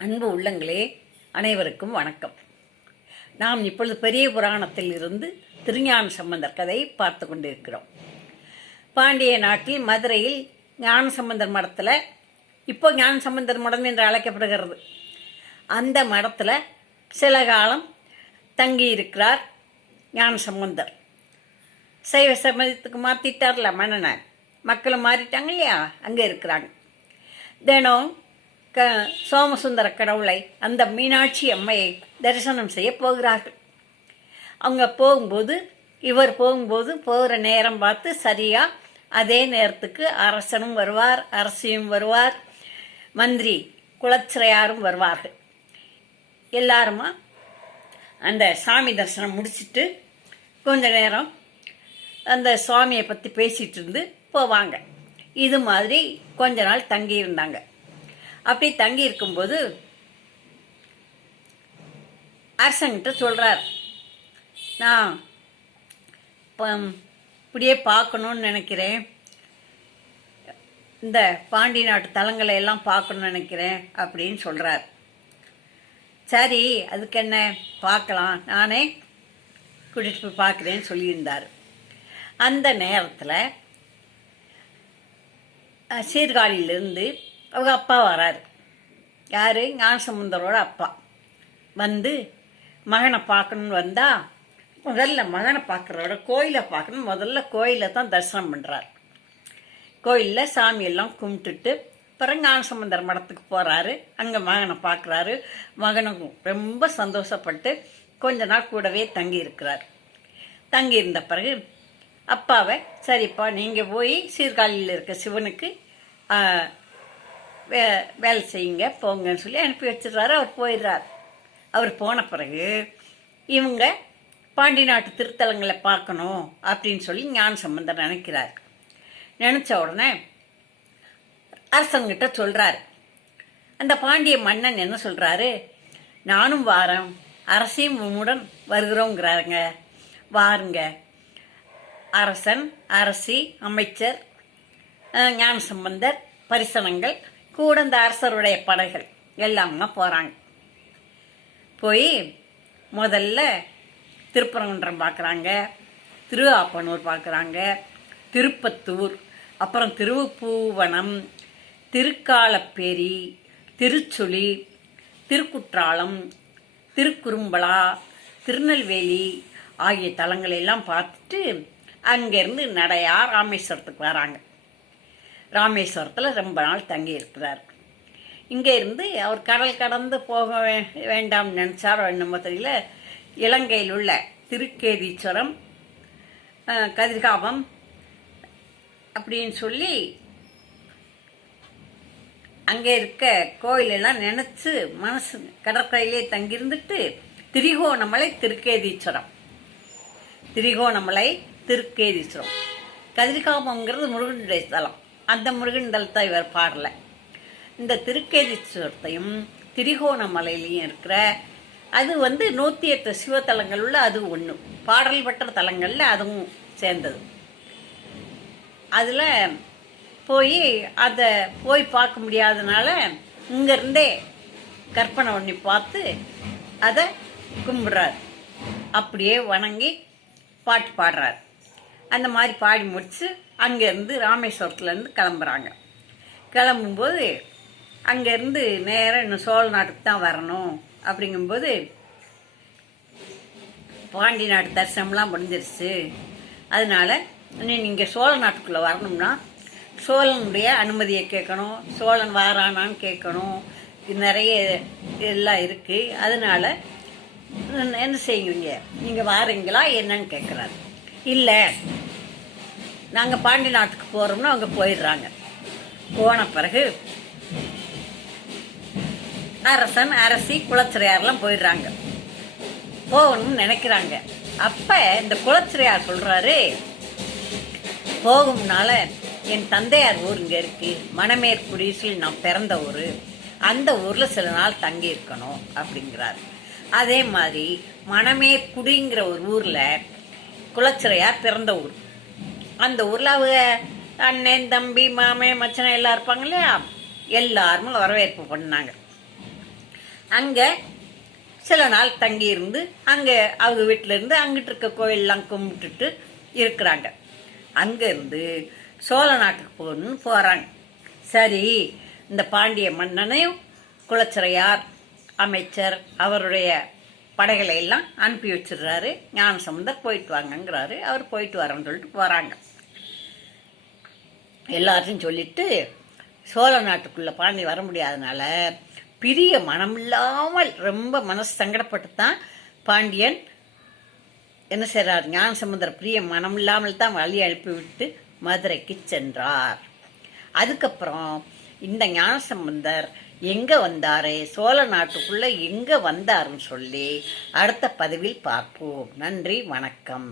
அன்பு உள்ளங்களே, அனைவருக்கும் வணக்கம். நாம் இப்பொழுது பெரிய புராணத்தில் இருந்து திருஞான சம்பந்தர் கதையை பார்த்து கொண்டிருக்கிறோம். பாண்டிய நாட்டில் மதுரையில் ஞான சம்பந்தர் மடத்தில், இப்போ ஞான சம்பந்தர் மடம் என்று அழைக்கப்படுகிறது, அந்த மடத்தில் சில காலம் தங்கியிருக்கிறார் ஞான சம்பந்தர். சைவ சமயத்துக்கு மாற்றிட்டார்ல மன்னனார், மக்களும் மாறிட்டாங்க இல்லையா, அங்கே இருக்கிறாங்க. தினம் சோமசுந்தர கடவுளை, அந்த மீனாட்சி அம்மையை தரிசனம் செய்ய போகிறார்கள். அவங்க போகும்போது, இவர் போகும்போது போகிற நேரம் பார்த்து சரியாக அதே நேரத்துக்கு அரசனும் வருவார், அரசியும் வருவார், மந்திரி குலச்சிறையாரும் வருவார்கள். எல்லாருமா அந்த சாமி தரிசனம் முடிச்சுட்டு கொஞ்ச நேரம் அந்த சுவாமியை பற்றி பேசிகிட்டு இருந்து போவாங்க. இது மாதிரி கொஞ்ச நாள் தங்கியிருந்தாங்க. அப்படி தங்கி இருக்கும்போது அரசன்கிட்ட சொல்கிறார், நான் இப்படியே பார்க்கணுன்னு நினைக்கிறேன், இந்த பாண்டி நாட்டு தலங்களை எல்லாம் பார்க்கணுன்னு நினைக்கிறேன் அப்படின்னு சொல்கிறார். சரி, அதுக்கு என்ன, பார்க்கலாம், நானே கூட்டிகிட்டு போய் பார்க்குறேன்னு சொல்லியிருந்தார். அந்த நேரத்தில் சீர்காழியிலேருந்து அவங்க அப்பா வராரு. யார்? ஞானசம்பந்தரோட அப்பா. வந்து மகனை பார்க்கணுன்னு வந்தால், முதல்ல மகனை பார்க்குறோட கோயிலை பார்க்கணும், முதல்ல கோயிலை தான் தரிசனம் பண்ணுறார். கோயிலில் சாமியெல்லாம் கும்பிட்டுட்டு பிறகு ஞானசம்பந்தர் மடத்துக்கு போகிறாரு. அங்கே மகனை பார்க்குறாரு. மகனுக்கும் ரொம்ப சந்தோஷப்பட்டு கொஞ்ச நாள் கூடவே தங்கியிருக்கிறார். தங்கியிருந்த பிறகு அப்பாவை, சரிப்பா நீங்கள் போய் சீர்காழியில் இருக்க சிவனுக்கு வேலை செய்யுங்க, போங்கன்னு சொல்லி அனுப்பி வச்சிடுறாரு. அவர் போயிடுறார். அவர் போன பிறகு இவங்க பாண்டி நாட்டு திருத்தலங்களை பார்க்கணும் அப்படின்னு சொல்லி ஞான சம்பந்தர் நினைக்கிறார். நினச்ச உடனே அரசன்கிட்ட சொல்கிறார். அந்த பாண்டிய மன்னன் என்ன சொல்கிறாரு, நானும் வாரேன், அரசியும் உம்முடன் வருகிறோங்கிறாருங்க, வாருங்க. அரசன், அரசி, அமைச்சர், ஞான சம்பந்தர், பரிசனங்கள் கூட இந்த அரசருடைய படைகள் எல்லாமே போகிறாங்க. போய் முதல்ல திருப்பரங்குன்றம் பார்க்குறாங்க, திருஆப்பனூர் பார்க்குறாங்க, திருப்பத்தூர், அப்புறம் திருப்பூவனம், திருக்காலப்பேரி, திருச்சுழி, திருக்குற்றாலம், திருக்குறும்பலா, திருநெல்வேலி ஆகிய தலங்களெல்லாம் பார்த்துட்டு அங்கேருந்து நடையா ராமேஸ்வரத்துக்கு வராங்க. ராமேஸ்வரத்தில் ரொம்ப நாள் தங்கி இருக்கிறார். இங்கே இருந்து அவர் கடல் கடந்து போக வேண்டாம்னு நினச்சாரோ என்னமோ தெரியல, இலங்கையில் உள்ள திருக்கேதீஸ்வரம், கதிர்காமம் அப்படின்னு சொல்லி அங்கே இருக்க கோயிலெல்லாம் நினச்சி மனசு கடற்கரையிலே தங்கியிருந்துட்டு திரிகோணமலை திருக்கேதீஸ்வரம், திரிகோணமலை திருக்கேதீஸ்வரம், கதிர்காமங்கிறது முருகனுடைய தலம், அந்த முருகன் தலத்தை இவர் பாடலை. இந்த திருக்கேதீஸ்வரத்தையும் திரிகோணமலையிலையும் இருக்கிற அது 108 சிவத்தலங்கள் உள்ள அது ஒன்று, பாடல் பெற்ற தலங்களில் அதுவும் சேர்ந்தது. அதில் அதை போய் பார்க்க முடியாதனால இங்கேருந்தே கற்பனை பண்ணி பார்த்து அதை கும்பிட்றார். அப்படியே வணங்கி பாட்டு பாடுறார். அந்த மாதிரி பாடி முடித்து அங்கேருந்து ராமேஸ்வரத்துலேருந்து கிளம்புறாங்க. கிளம்பும்போது அங்கேருந்து நேராக இன்னும் சோழ நாட்டுக்கு தான் வரணும். அப்படிங்கும்போது பாண்டி நாட்டு தரிசனம்லாம் முடிஞ்சிருச்சு. அதனால் நீங்கள் சோழ நாட்டுக்குள்ளே வரணும்னா சோழனுடைய அனுமதியை கேட்கணும், சோழன் வாரானான்னு கேட்கணும், இது நிறைய எல்லாம் இருக்குது. அதனால் என்ன செய்யுங்க, நீங்கள் வாரீங்களா என்னன்னு கேட்குறாரு. இல்லை, நாங்கள் பாண்டி நாட்டுக்கு போகிறோம்னா அவங்க போயிடுறாங்க. போன பிறகு அரசன், அரசி, குலச்சிறையாரெலாம் போயிடுறாங்க. போகணும்னு நினைக்கிறாங்க. அப்போ இந்த குலச்சிறையார் சொல்கிறாரு, போகும்னால என் தந்தையார் ஊர் இங்கே இருக்குது, மணமேற்குடி சொல்லி நான் பிறந்த ஊர், அந்த ஊரில் சில நாள் தங்கி இருக்கணும் அப்படிங்கிறார். அதே மாதிரி மணமேற்குடிங்கிற ஒரு ஊரில் குலச்சிறையார் பிறந்த ஊர். அந்த ஊரில் அவங்க அண்ணன், தம்பி, மாமே, மச்சனை எல்லாம் இருப்பாங்க இல்லையா, எல்லாருமே வரவேற்பு பண்ணாங்க. அங்கே சில நாள் தங்கி இருந்து அங்கே அவங்க வீட்டில் இருந்து அங்கிட்டு இருக்க கோயிலெலாம் கும்பிட்டுட்டு இருக்கிறாங்க. அங்கேருந்து சோழ நாட்டுக்கு போகணுன்னு போகிறாங்க. சரி, இந்த பாண்டிய மன்னனையும் குலச்சிறையார் அமைச்சர் அவருடைய படைகளை எல்லாம் அனுப்பி வச்சிடுறாரு. ஞானசம்பந்தர் போயிட்டு வாங்கங்கிறாரு. அவர் போயிட்டு வரேன்னு சொல்லிட்டு போகிறாங்க. எல்லாத்தையும் சொல்லிட்டு சோழ நாட்டுக்குள்ளே பாண்டி வர முடியாதனால பிரிய மனமில்லாமல் ரொம்ப மனசு சங்கடப்பட்டு தான் பாண்டியன் என்ன செய்கிறார், ஞானசம்பந்தர் பிரிய மனமில்லாமல் தான் வழி அனுப்பி விட்டு மதுரைக்கு சென்றார். அதுக்கப்புறம் இந்த ஞானசம்பந்தர் எங்கே வந்தாரு, சோழ நாட்டுக்குள்ளே எங்கே வந்தாருன்னு சொல்லி அடுத்த பதிவில் பார்ப்போம். நன்றி, வணக்கம்.